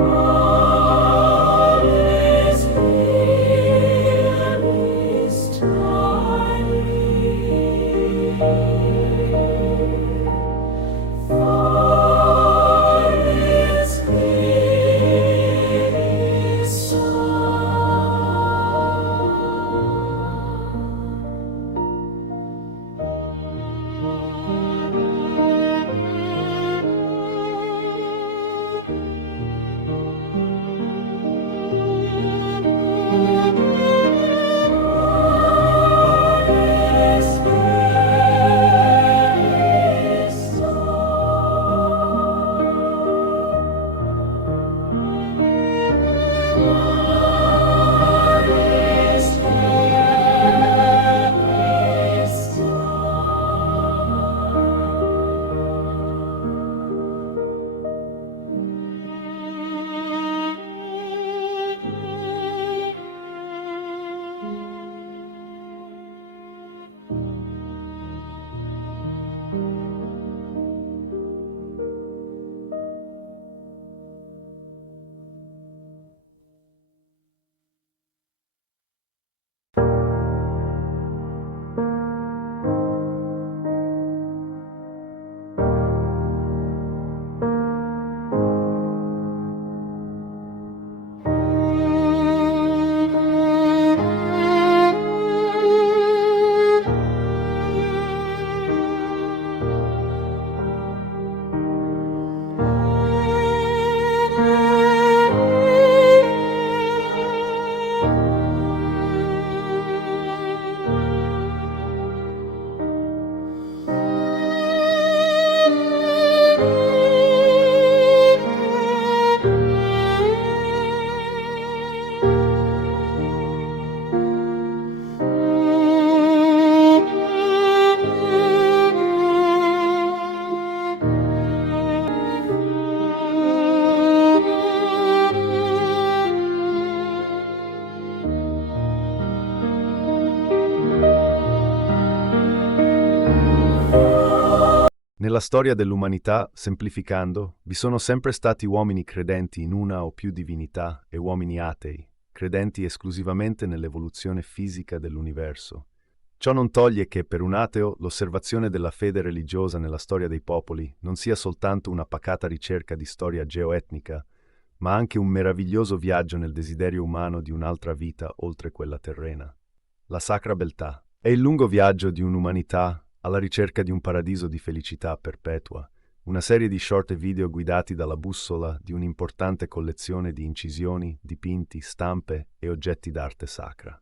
All is clear this time. Far is clear this Nella storia dell'umanità, semplificando, vi sono sempre stati uomini credenti in una o più divinità e uomini atei, credenti esclusivamente nell'evoluzione fisica dell'universo. Ciò non toglie che, per un ateo, l'osservazione della fede religiosa nella storia dei popoli non sia soltanto una pacata ricerca di storia geoetnica, ma anche un meraviglioso viaggio nel desiderio umano di un'altra vita oltre quella terrena. La sacra beltà è il lungo viaggio di un'umanità alla ricerca di un paradiso di felicità perpetua, una serie di short video guidati dalla bussola di un'importante collezione di incisioni, dipinti, stampe e oggetti d'arte sacra.